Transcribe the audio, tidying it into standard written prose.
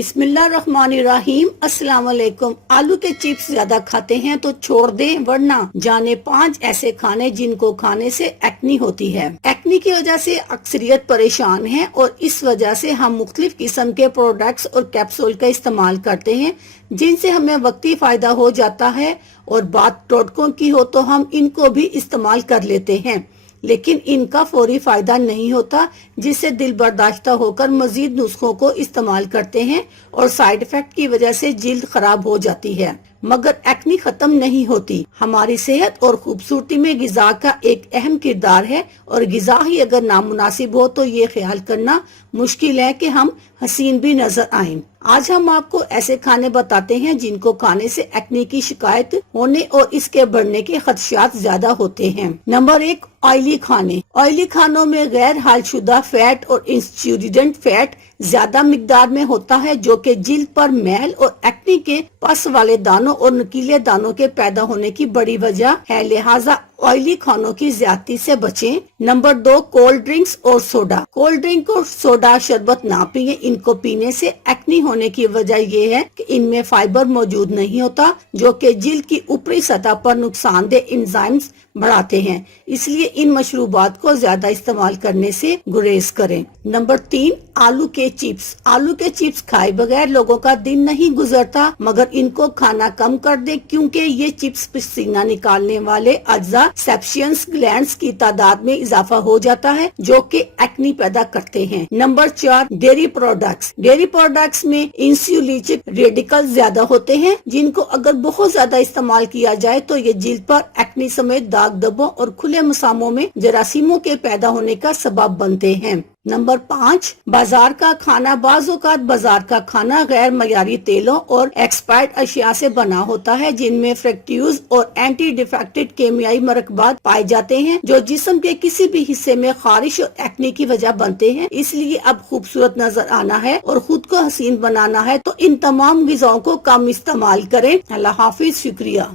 بسم اللہ الرحمن الرحیم۔ السلام علیکم۔ آلو کے چپس زیادہ کھاتے ہیں تو چھوڑ دیں، ورنہ جانے 5 ایسے کھانے جن کو کھانے سے ایکنی ہوتی ہے۔ ایکنی کی وجہ سے اکثریت پریشان ہیں اور اس وجہ سے ہم مختلف قسم کے پروڈکٹس اور کیپسول کا استعمال کرتے ہیں جن سے ہمیں وقتی فائدہ ہو جاتا ہے، اور بات ٹوٹکوں کی ہو تو ہم ان کو بھی استعمال کر لیتے ہیں، لیکن ان کا فوری فائدہ نہیں ہوتا، جس سے دل برداشتہ ہو کر مزید نسخوں کو استعمال کرتے ہیں اور سائیڈ ایفیکٹ کی وجہ سے جلد خراب ہو جاتی ہے۔ مگر ایکنی ختم نہیں ہوتی۔ ہماری صحت اور خوبصورتی میں غذا کا ایک اہم کردار ہے، اور غذا ہی اگر نامناسب ہو تو یہ خیال کرنا مشکل ہے کہ ہم حسین بھی نظر آئیں۔ آج ہم آپ کو ایسے کھانے بتاتے ہیں جن کو کھانے سے ایکنی کی شکایت ہونے اور اس کے بڑھنے کے خدشات زیادہ ہوتے ہیں۔ نمبر 1، آئلی کھانے۔ آئلی کھانوں میں غیر حل شدہ فیٹ اور انسیڈنٹ فیٹ زیادہ مقدار میں ہوتا ہے، جو کہ جلد پر میل اور ایکنی کے پس والے دانوں اور نکیلے دانوں کے پیدا ہونے کی بڑی وجہ ہے، لہٰذا آئلی کھانوں کی زیادتی سے بچیں۔ نمبر 2، کولڈ ڈرنکس اور سوڈا۔ کولڈ ڈرنک اور سوڈا شربت نہ پیئیں، ان کو پینے سے ایکنی ہونے کی وجہ یہ ہے کہ ان میں فائبر موجود نہیں ہوتا، جو کہ جلد کی اوپری سطح پر نقصان دہ انزائمز بڑھاتے ہیں، اس لیے ان مشروبات کو زیادہ استعمال کرنے سے گریز کریں۔ نمبر 3، آلو کے چپس۔ آلو کے چپس کھائے بغیر لوگوں کا دن نہیں گزرتا، مگر ان کو کھانا کم کر دیں کیونکہ یہ چپس پسینہ نکالنے والے اجزاء سیبسینس گلینڈز کی تعداد میں اضافہ ہو جاتا ہے، جو کہ ایکنی پیدا کرتے ہیں۔ Number 4، dairy products. Dairy products میں انسولیٹک ریڈیکل زیادہ ہوتے ہیں، جن کو اگر بہت زیادہ استعمال کیا جائے تو یہ جلد پر ایکنی سمیت داغ دھبوں اور کھلے مساموں میں جراثیموں کے پیدا ہونے کا سبب بنتے ہیں۔ نمبر 5، بازار کا کھانا۔ بعض اوقات بازار کا کھانا غیر معیاری تیلوں اور ایکسپائرڈ اشیاء سے بنا ہوتا ہے، جن میں فریکٹیوز اور اینٹی ڈیفیکٹڈ کیمیائی مرکبات پائے جاتے ہیں، جو جسم کے کسی بھی حصے میں خارش اور ایکنی کی وجہ بنتے ہیں۔ اس لیے اب خوبصورت نظر آنا ہے اور خود کو حسین بنانا ہے تو ان تمام غذاؤں کو کم استعمال کریں۔ اللہ حافظ، شکریہ۔